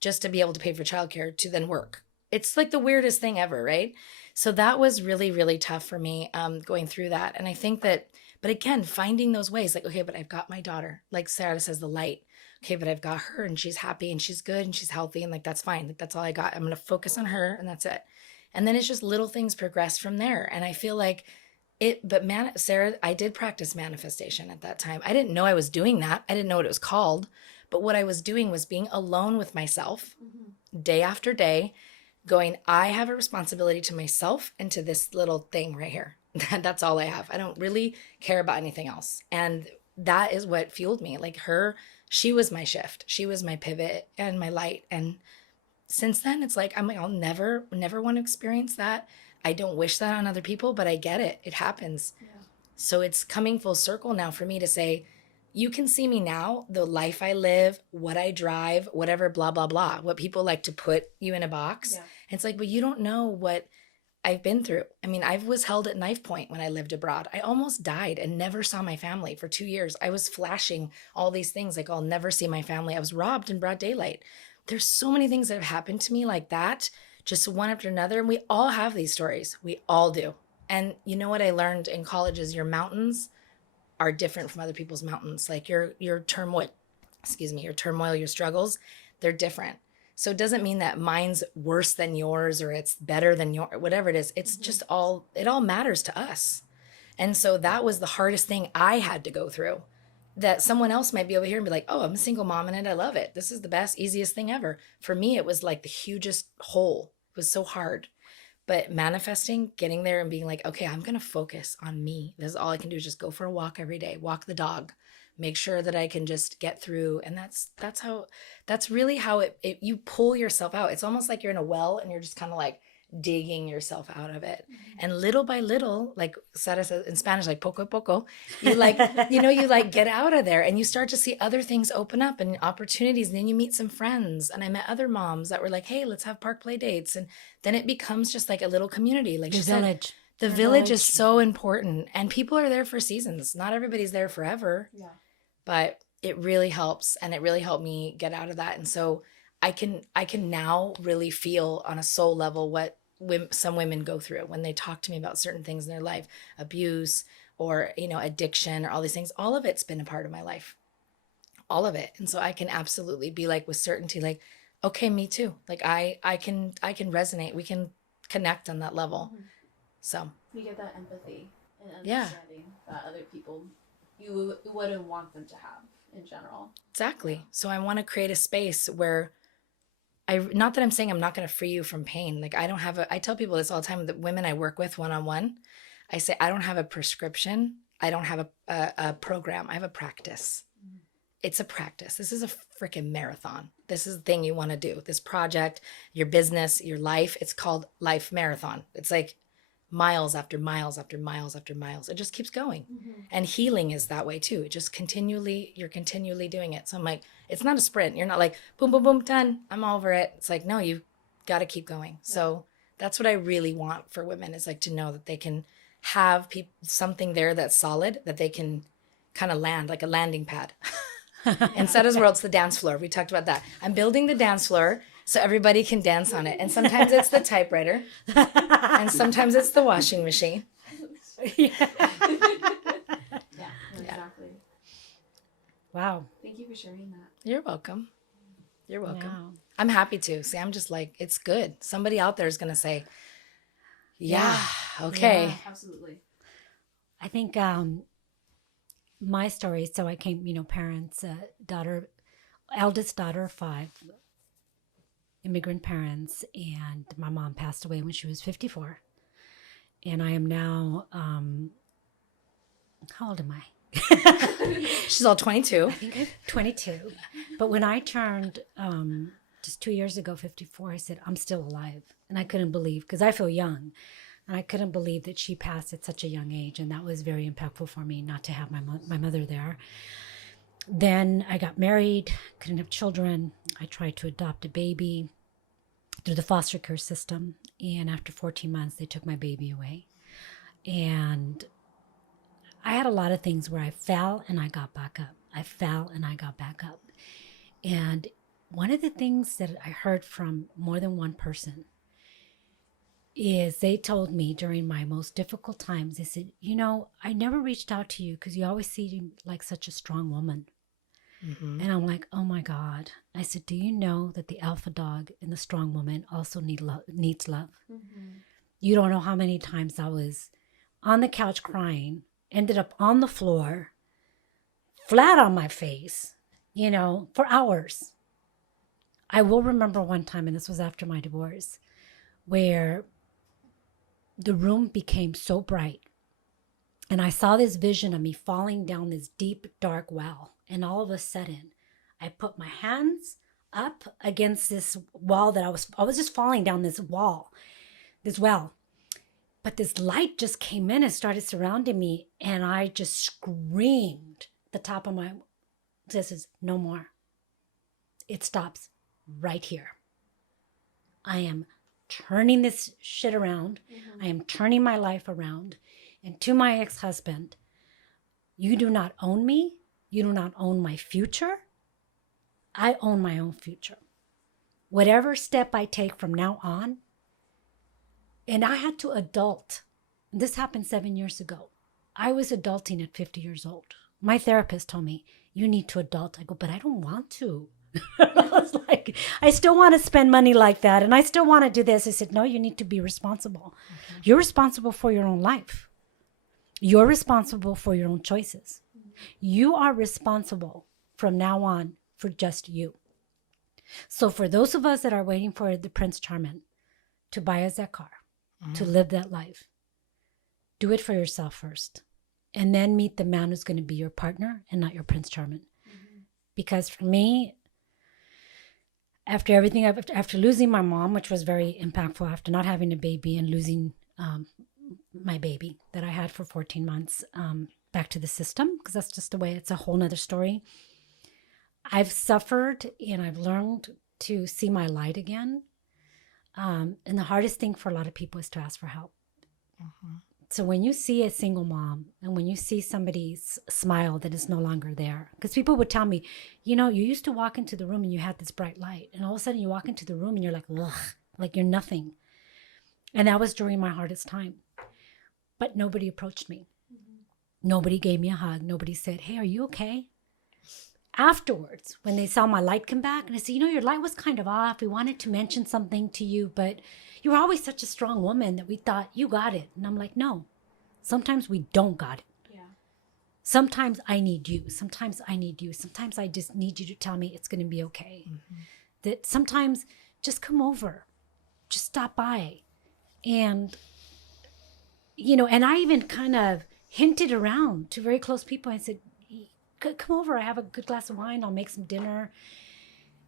just to be able to pay for childcare to then work. It's like the weirdest thing ever, right? So that was really, really tough for me going through that. And I think that, but again, finding those ways like, okay, but I've got my daughter, like Sara says, the light, okay, but I've got her and she's happy and she's good and she's healthy and like that's fine. Like that's all I got. I'm going to focus on her and that's it. And then it's just little things progress from there. And I feel like Sarah, I did practice manifestation at that time. I didn't know I was doing that. I didn't know what it was called. But what I was doing was being alone with myself day after day, going, I have a responsibility to myself and to this little thing right here. That's all I have. I don't really care about anything else. And that is what fueled me. Like she was my shift. She was my pivot and my light. And since then, it's like, I'm like, I'll never want to experience that. I don't wish that on other people, but I get it. It happens. Yeah. So it's coming full circle now for me to say, you can see me now, the life I live, what I drive, whatever, blah, blah, blah, what people like to put you in a box. Yeah. It's like, but you don't know what I've been through. I mean, I was held at knife point when I lived abroad. I almost died and never saw my family for 2 years. I was flashing all these things like, I'll never see my family. I was robbed in broad daylight. There's so many things that have happened to me like that, just one after another. And we all have these stories. We all do. And you know what I learned in college is your mountains are different from other people's mountains. Like your turmoil, your struggles, they're different. So it doesn't mean that mine's worse than yours or it's better than yours, whatever it is. It's just it all matters to us. And so that was the hardest thing I had to go through, that someone else might be over here and be like, oh, I'm a single mom and I love it. This is the best, easiest thing ever. For me, it was like the hugest hole. It was so hard. But manifesting, getting there and being like, okay, I'm going to focus on me. This is all I can do is just go for a walk every day, walk the dog, make sure that I can just get through. And that's really how you pull yourself out. It's almost like you're in a well and you're just kind of like digging yourself out of it. And little by little, like Sara says in Spanish, like poco a poco, you like, you like get out of there and you start to see other things open up and opportunities. And then you meet some friends. And I met other moms that were like, hey, let's have park play dates. And then it becomes just like a little community. Like she said, the village is so important and people are there for seasons. Not everybody's there forever, but it really helps. And it really helped me get out of that. And so I can now really feel on a soul level what some women go through when they talk to me about certain things in their life, abuse or, addiction or all these things. All of it's been a part of my life, all of it. And so I can absolutely be like with certainty, like, okay, me too. Like I can resonate. We can connect on that level. So you get that empathy and understanding that other people, you wouldn't want them to have in general. Exactly. So I want to create a space where not that I'm saying I'm not going to free you from pain. Like I tell people this all the time, that women I work with one-on-one, I say, I don't have a prescription. I don't have a program. I have a practice. It's a practice. This is a freaking marathon. This is the thing you want to do. This project, your business, your life, it's called Life Marathon. It's like miles after miles after miles after miles. It just keeps going. And healing is that way too. It just you're continually doing it. So I'm like, it's not a sprint. You're not like, boom, boom, boom, done. I'm over it. It's like, no, you've got to keep going. So that's what I really want for women, is like to know that they can have something there that's solid, that they can kind of land, like a landing pad. In Sara's world, it's the dance floor. We talked about that. I'm building the dance floor so everybody can dance on it. And sometimes it's the typewriter. And sometimes it's the washing machine. Exactly. Wow. Thank you for sharing that. You're welcome. You're welcome. Wow. I'm happy to. See, I'm just like, it's good. Somebody out there is going to say, yeah, okay. Yeah, absolutely. I think my story, so I came, parents, eldest daughter of 5, immigrant parents, and my mom passed away when she was 54. And I am now, how old am I? She's all 22. I think I'm 22. But when I turned just 2 years ago, 54, I said, I'm still alive. And I couldn't believe, because I feel young. And I couldn't believe that she passed at such a young age. And that was very impactful for me, not to have my mother there. Then I got married, couldn't have children. I tried to adopt a baby through the foster care system. And after 14 months, they took my baby away. And I had a lot of things where I fell and I got back up. I fell and I got back up. And one of the things that I heard from more than one person is they told me during my most difficult times, they said, I never reached out to you because you always seemed like such a strong woman. Mm-hmm. And I'm like, oh my God. I said, do you know that the alpha dog and the strong woman also needs love? Mm-hmm. You don't know how many times I was on the couch crying, ended up on the floor, flat on my face, for hours. I will remember one time, and this was after my divorce, where the room became so bright. And I saw this vision of me falling down this deep, dark well. And all of a sudden, I put my hands up against this wall that I was just falling down this well. But this light just came in and started surrounding me. And I just screamed the top of my, this is no more. It stops right here. I am turning this shit around. Mm-hmm. I am turning my life around. And to my ex-husband, you do not own me. You do not own my future. I own my own future. Whatever step I take from now on, and I had to adult. This happened 7 years ago. I was adulting at 50 years old. My therapist told me, you need to adult. I go, but I don't want to. I was like, I still want to spend money like that. And I still want to do this. I said, no, you need to be responsible. Mm-hmm. You're responsible for your own life. You're responsible for your own choices. You are responsible from now on for just you. So for those of us that are waiting for the Prince Charming to buy us that car, to live that life, do it for yourself first. And then meet the man who's going to be your partner and not your Prince Charming. Because for me, after everything, after losing my mom, which was very impactful, after not having a baby and losing my baby that I had for 14 months back to the system, because that's just the way, it's a whole nother story. I've suffered and I've learned to see my light again. And the hardest thing for a lot of people is to ask for help. Mm-hmm. So when you see a single mom and when you see somebody's smile that is no longer there, because people would tell me, you used to walk into the room and you had this bright light. And all of a sudden you walk into the room and you're like, ugh, like you're nothing. And that was during my hardest time. But nobody approached me. Mm-hmm. Nobody gave me a hug. Nobody said, hey, are you okay? Afterwards, when they saw my light come back, and I said, your light was kind of off. We wanted to mention something to you, but you were always such a strong woman that we thought you got it. And I'm like, no, sometimes we don't got it. Yeah. Sometimes I need you. Sometimes I need you. Sometimes I just need you to tell me it's going to be okay. Mm-hmm. That sometimes just come over, just stop by. And, and I even kind of hinted around to very close people. I said, come over. I have a good glass of wine. I'll make some dinner.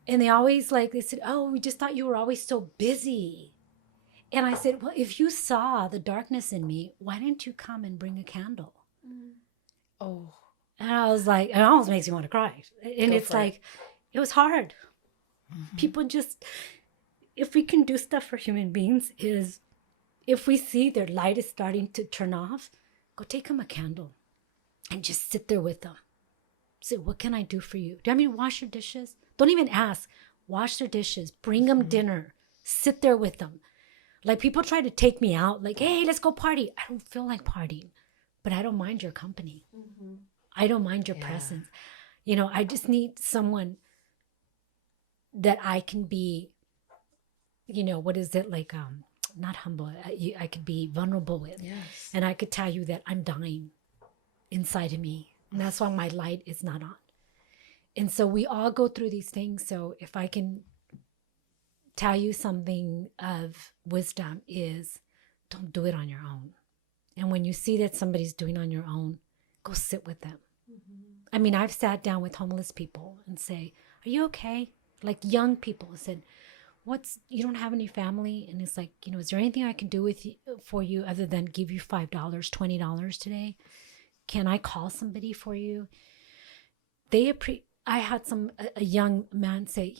And they said, oh, we just thought you were always so busy. And I said, well, if you saw the darkness in me, why didn't you come and bring a candle? Mm. Oh. And I was like, it almost makes me want to cry. And it's like, it was hard. Mm-hmm. People just, if we can do stuff for human beings, is if we see their light is starting to turn off, go take them a candle and just sit there with them. Say, what can I do for you? Do I mean wash your dishes? Don't even ask. Wash their dishes. Bring them dinner. Sit there with them. Like people try to take me out. Like, hey, let's go party. I don't feel like partying, but I don't mind your company. Mm-hmm. I don't mind your presence. I just need someone that I can be, what is it like? Not humble. I could be vulnerable with. Yes. And I could tell you that I'm dying inside of me. And that's why my light is not on. And so we all go through these things. So if I can tell you something of wisdom is don't do it on your own. And when you see that somebody's doing on your own, go sit with them. Mm-hmm. I mean, I've sat down with homeless people and say, are you okay? Like young people said, you don't have any family? And it's like, is there anything I can do for you other than give you $5, $20 today? Can I call somebody for you? I had a young man say,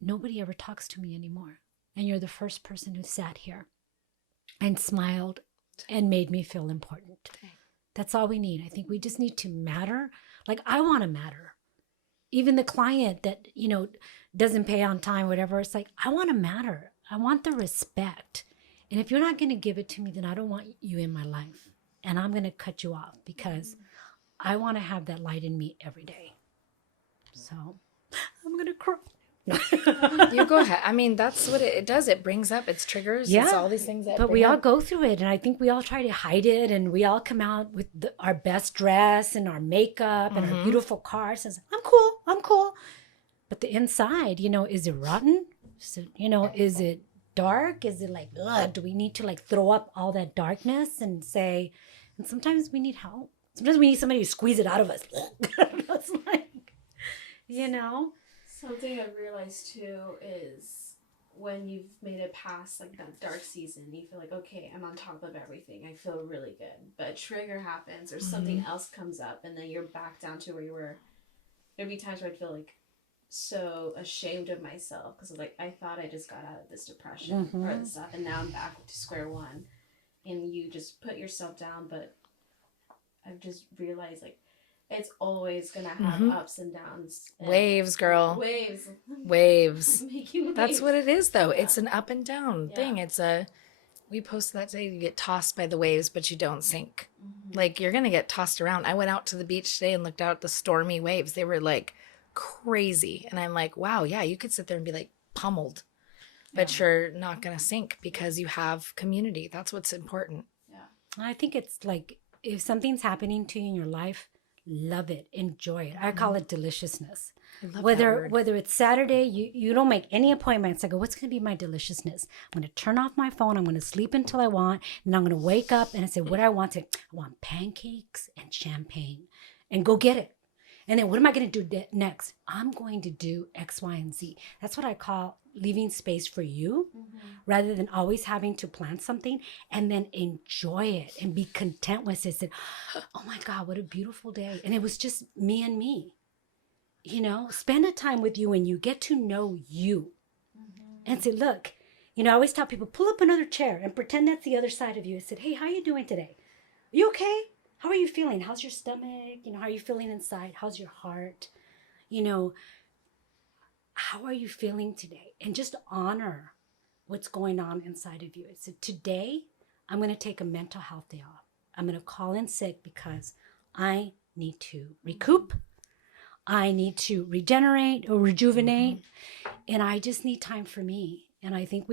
nobody ever talks to me anymore. And you're the first person who sat here and smiled and made me feel important. That's all we need. I think we just need to matter. Like I want to matter. Even the client that, doesn't pay on time, whatever, it's like, I want to matter. I want the respect. And if you're not going to give it to me, then I don't want you in my life. And I'm going to cut you off because I want to have that light in me every day. So I'm going to cry. You go ahead. I mean, that's what it does. It brings up, its triggers. It's all these things that but bring we all up. go through it, and I think we all try to hide it, and we all come out with our best dress and our makeup and our beautiful cars, and I'm cool. But the inside, is it rotten? Is it dark? Is it like, ugh, do we need to like throw up all that darkness and say, and sometimes we need help. Sometimes we need somebody to squeeze it out of us. It's like, Something I've realized too is when you've made it past like that dark season, you feel like, okay, I'm on top of everything. I feel really good. But a trigger happens or something else comes up, and then you're back down to where you were. There'd be times where I'd feel like so ashamed of myself because like I thought I just got out of this depression or this stuff, and now I'm back to square one. And you just put yourself down, but I've just realized like it's always gonna have ups and downs. And waves, girl. Waves. Waves. That's what it is, though. Yeah. It's an up and down thing. We posted that today. You get tossed by the waves, but you don't sink. Like, you're going to get tossed around. I went out to the beach today and looked out at the stormy waves. They were like crazy. And I'm like, wow, yeah, you could sit there and be like pummeled, but you're not going to sink because you have community. That's what's important. I think it's like if something's happening to you in your life, love it, enjoy it. I call it deliciousness. Whether it's Saturday, you don't make any appointments. I go, what's going to be my deliciousness? I'm going to turn off my phone. I'm going to sleep until I want, and I'm going to wake up and I say, what do I want? I want pancakes and champagne, and go get it. And then what am I going to do next? I'm going to do X, Y, and Z. That's what I call leaving space for you rather than always having to plan something, and then enjoy it and be content with it. Said, oh my God, what a beautiful day. And it was just me and me. Spend a time with you and you get to know you and say, look, I always tell people, pull up another chair and pretend that's the other side of you. I said, hey, how are you doing today? Are you okay? How are you feeling? How's your stomach? How are you feeling inside? How's your heart? How are you feeling today? And just honor what's going on inside of you. I said, today, I'm going to take a mental health day off. I'm going to call in sick because I need to recoup. I need to regenerate or rejuvenate. And I just need time for me. And I think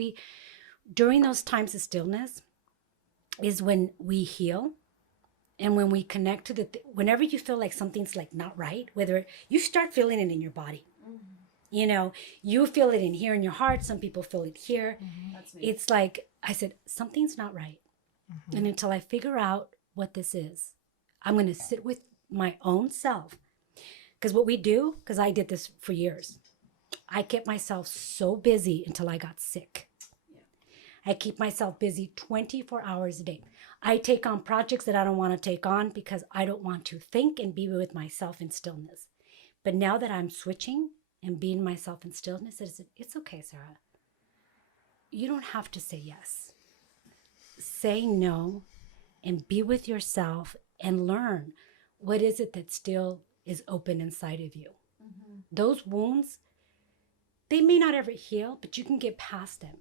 during those times of stillness is when we heal. And when we connect to whenever you feel like something's like not right, whether you start feeling it in your body, you feel it in here in your heart. Some people feel it here. That's me. It's like, I said, something's not right. And until I figure out what this is, I'm going to sit with my own self. Because what we do, because I did this for years, I kept myself so busy until I got sick. I keep myself busy 24 hours a day. I take on projects that I don't want to take on because I don't want to think and be with myself in stillness. But now that I'm switching and being myself in stillness, it's okay, Sara. You don't have to say yes. Say no and be with yourself and learn what is it that still is open inside of you. Those wounds, they may not ever heal, but you can get past them.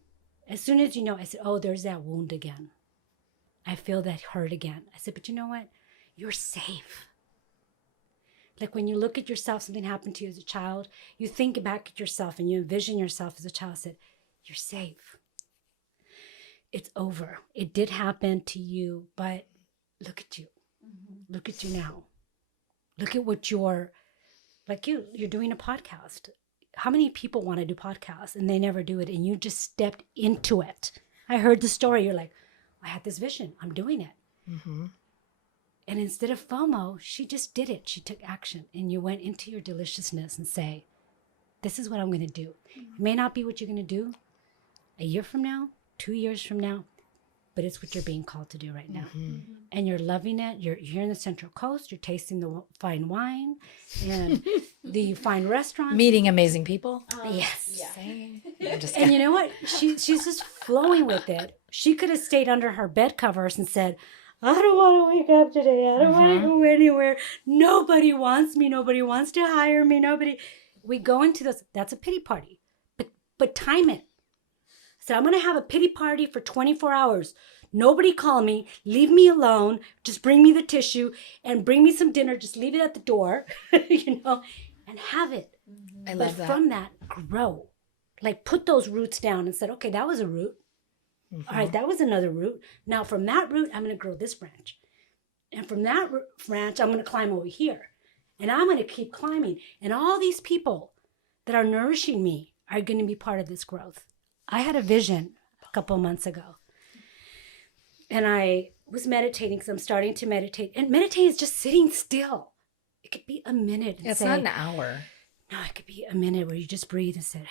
As soon as I said, oh, there's that wound again. I feel that hurt again. I said, but you know what? You're safe. Like when you look at yourself, something happened to you as a child, you think back at yourself and you envision yourself as a child. I said, you're safe. It's over. It did happen to you, but look at you. Look at you now. Look at what you're doing a podcast. How many people want to do podcasts and they never do it, and you just stepped into it? I heard the story. You're like, I had this vision. I'm doing it. And instead of FOMO, she just did it. She took action, and you went into your deliciousness and say, this is what I'm going to do. It may not be what you're going to do a year from now, 2 years from now, but it's what you're being called to do right now. And you're loving it. You're here in the Central Coast. You're tasting the fine wine and the fine restaurants. Meeting amazing people. Yes. Yeah. And you know what? She's just flowing with it. She could have stayed under her bed covers and said, I don't want to wake up today. I don't want to go anywhere. Nobody wants me. Nobody wants to hire me. We go into this. That's a pity party. But time it. So I'm going to have a pity party for 24 hours. Nobody call me. Leave me alone. Just bring me the tissue and bring me some dinner. Just leave it at the door, and have it. I But love that. from that, grow. Like put those roots down and said, okay, that was a root. All right, that was another root. Now from that root, I'm going to grow this branch. And from that branch, I'm going to climb over here. And I'm going to keep climbing. And all these people that are nourishing me are going to be part of this growth. I had a vision a couple of months ago. And I was meditating because I'm starting to meditate. And meditating is just sitting still. It could be a minute. And It's say, not an hour. no, it could be a minute where you just breathe and say,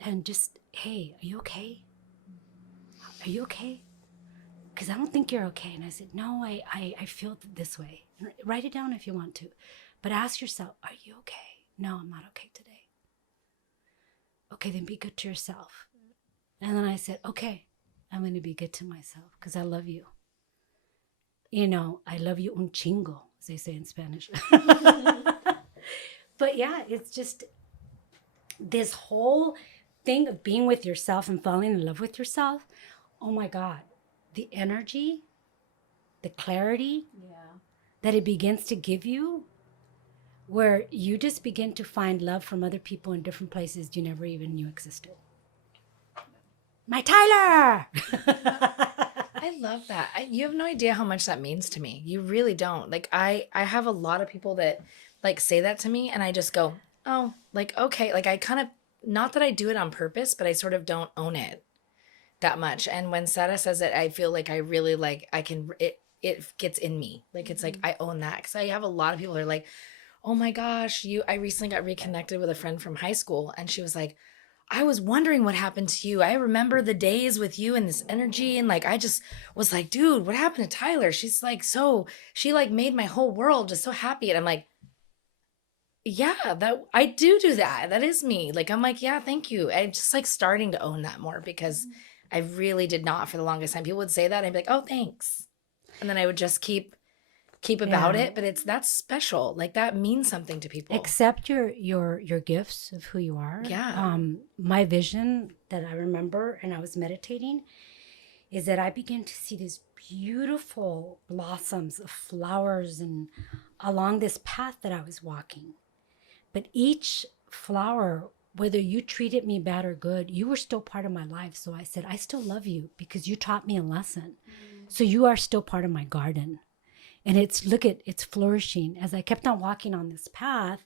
and just, hey, are you okay? Are you okay? Because I don't think you're okay. And I said, no, I feel this way. Write it down if you want to. But ask yourself, are you okay? No, I'm not okay today. Okay, then be good to yourself. And then I said, okay, I'm going to be good to myself because I love you. You know, I love you un chingo, as they say in Spanish. But yeah, it's just this whole thing of being with yourself and falling in love with yourself. Oh my God, the energy, the clarity that it begins to give you, where you just begin to find love from other people in different places you never even knew existed. My Tyler! I love that. You have no idea how much that means to me. You really don't. Like I have a lot of people that like say that to me and I just go, oh, like, okay. Like I kind of, not that I do it on purpose, but I sort of don't own it that much. And when Sara says it, I feel like I really like, it gets in me. Like, it's like, I own that. Cause I have a lot of people that are like, oh my gosh, I recently got reconnected with a friend from high school. And she was like, I was wondering what happened to you. I remember the days with you and this energy. And like, I just was like, dude, what happened to Tyler? She's like, she like made my whole world just so happy. And I'm like, yeah, that I do that. That is me. Like, I'm like, yeah, thank you. I'm just like starting to own that more because I really did not for the longest time. People would say that and I'd be like, oh, thanks. And then I would just keep about it. But that's special. Like that means something to people. Accept your gifts of who you are. Yeah. My vision that I remember, and I was meditating, is that I began to see these beautiful blossoms of flowers and along this path that I was walking. But each flower, whether you treated me bad or good, you were still part of my life. So I said, I still love you because you taught me a lesson. So you are still part of my garden. And it's flourishing. As I kept on walking on this path,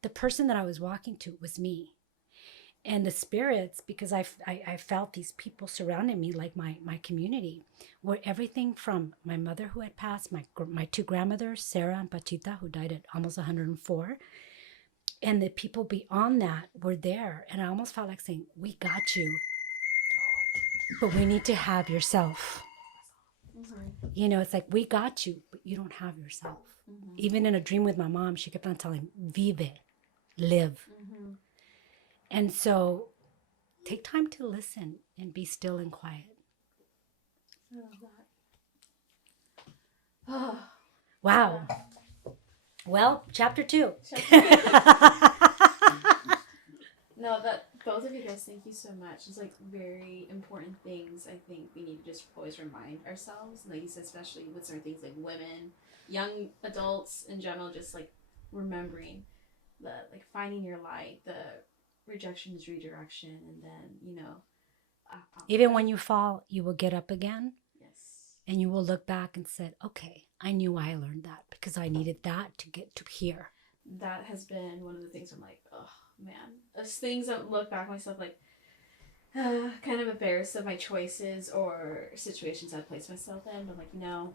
the person that I was walking to was me. And the spirits, because I felt these people surrounding me, like my community, were everything from my mother who had passed, my two grandmothers, Sara and Pachita, who died at almost 104. And the people beyond that were there. And I almost felt like saying, we got you, but we need to have yourself. You know, it's like, we got you, but you don't have yourself. Even in a dream with my mom, she kept on telling me, vive, live. And so take time to listen and be still and quiet. I love that. Oh. Wow. Well, chapter 2. No, that both of you guys, thank you so much. It's like very important things I think we need to just always remind ourselves. Like you said, especially with certain things like women, young adults in general, just like remembering the like finding your light, the rejection is redirection, and then, you know. Even when you fall, you will get up again. Yes. And you will look back and say, okay, I knew I learned that because I needed that to get to here. That has been one of the things I'm like, oh man. There's things that look back on myself like kind of embarrassed of my choices or situations I've placed myself in. But like, no,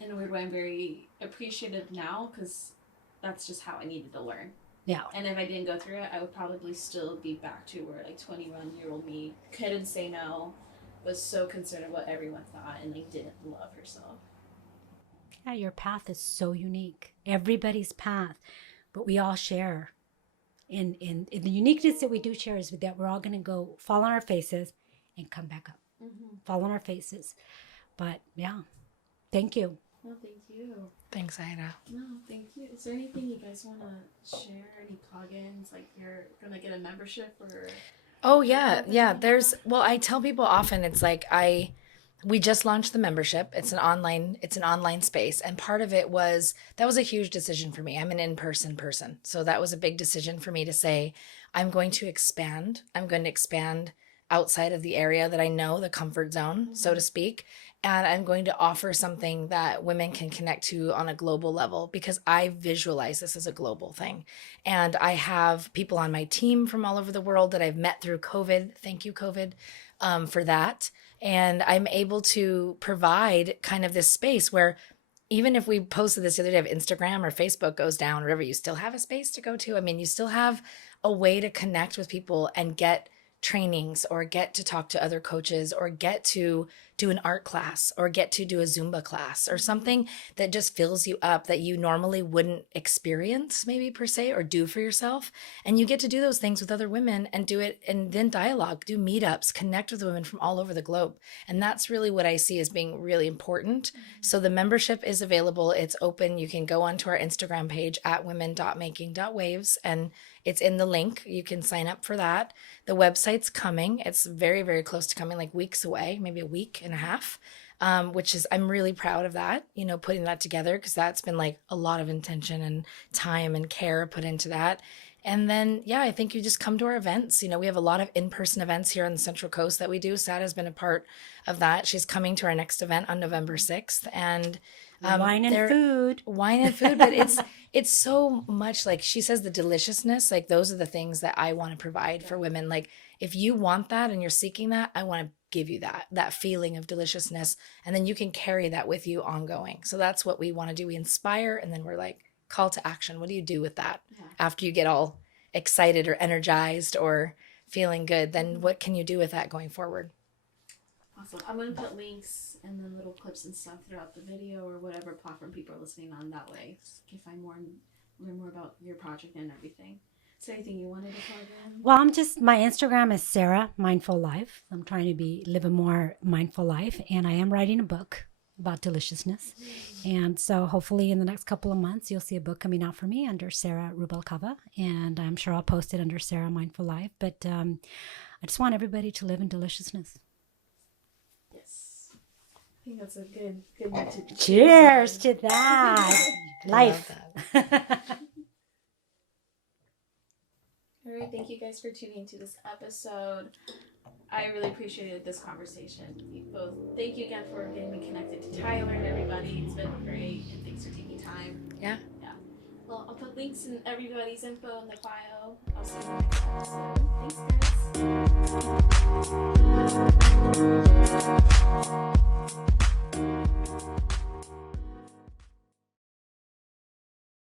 in a weird way, I'm very appreciative now because that's just how I needed to learn. Yeah. And if I didn't go through it, I would probably still be back to where like 21-year-old me couldn't say no, was so concerned of what everyone thought, and like didn't love herself. Yeah, your path is so unique. Everybody's path, but we all share. And the uniqueness that we do share is that we're all going to go fall on our faces and come back up. Fall on our faces. But yeah, thank you. No, thank you. Thanks, Ida. No, thank you. Is there anything you guys want to share? Any plugins? Like you're going to get a membership or... Oh, yeah. Yeah. Well, I tell people often, it's like, We just launched the membership. It's an online space. And part of it was, that was a huge decision for me. I'm an in-person person. So that was a big decision for me to say, I'm going to expand. I'm going to expand outside of the area that I know, the comfort zone, so to speak. And I'm going to offer something that women can connect to on a global level, because I visualize this as a global thing. And I have people on my team from all over the world that I've met through COVID. Thank you, COVID, for that. And I'm able to provide kind of this space where, even if we posted this the other day, if Instagram or Facebook goes down, or whatever, you still have a space to go to. I mean, you still have a way to connect with people and get trainings, or get to talk to other coaches, or get to do an art class, or get to do a Zumba class, or something that just fills you up that you normally wouldn't experience, maybe per se, or do for yourself. And you get to do those things with other women and do it, and then dialogue, do meetups, connect with women from all over the globe. And that's really what I see as being really important. So the membership is available. It's open. You can go onto our Instagram page at women.making.waves, and it's in the link. You can sign up for that. The website's coming. It's very, very close to coming, like weeks away, maybe a week and a half, which is, I'm really proud of that, putting that together, because that's been like a lot of intention and time and care put into that. And then, yeah, I think you just come to our events. We have a lot of in-person events here on the Central Coast that we do. Sara's been a part of that. She's coming to our next event on November 6th. And wine and food. But it's so much, like she says, the deliciousness, like those are the things that I want to provide for women. Like, if you want that and you're seeking that, I want to give you that feeling of deliciousness. And then you can carry that with you ongoing. So that's what we want to do. We inspire, and then we're like, call to action. What do you do with that after you get all excited or energized or feeling good? Then what can you do with that going forward? Awesome. I'm going to put links and then little clips and stuff throughout the video, or whatever platform people are listening on. That way you can find more and learn more about your project and everything. Is there anything you wanted to plug in? Well, my Instagram is Sara Mindful Life. I'm trying to live a more mindful life, and I am writing a book about deliciousness. And so hopefully in the next couple of months, you'll see a book coming out for me under Sara Rubalcava, and I'm sure I'll post it under Sara Mindful Life. But I just want everybody to live in deliciousness. Yes. I think that's a good note to Cheers to that. Life. All right, thank you guys for tuning into this episode. I really appreciated this conversation. You both, thank you again for getting me connected to Tyler and everybody. It's been great, and thanks for taking time. Yeah. Well, I'll put links in everybody's info in the bio. I'll see you in the next episode. Thanks, guys.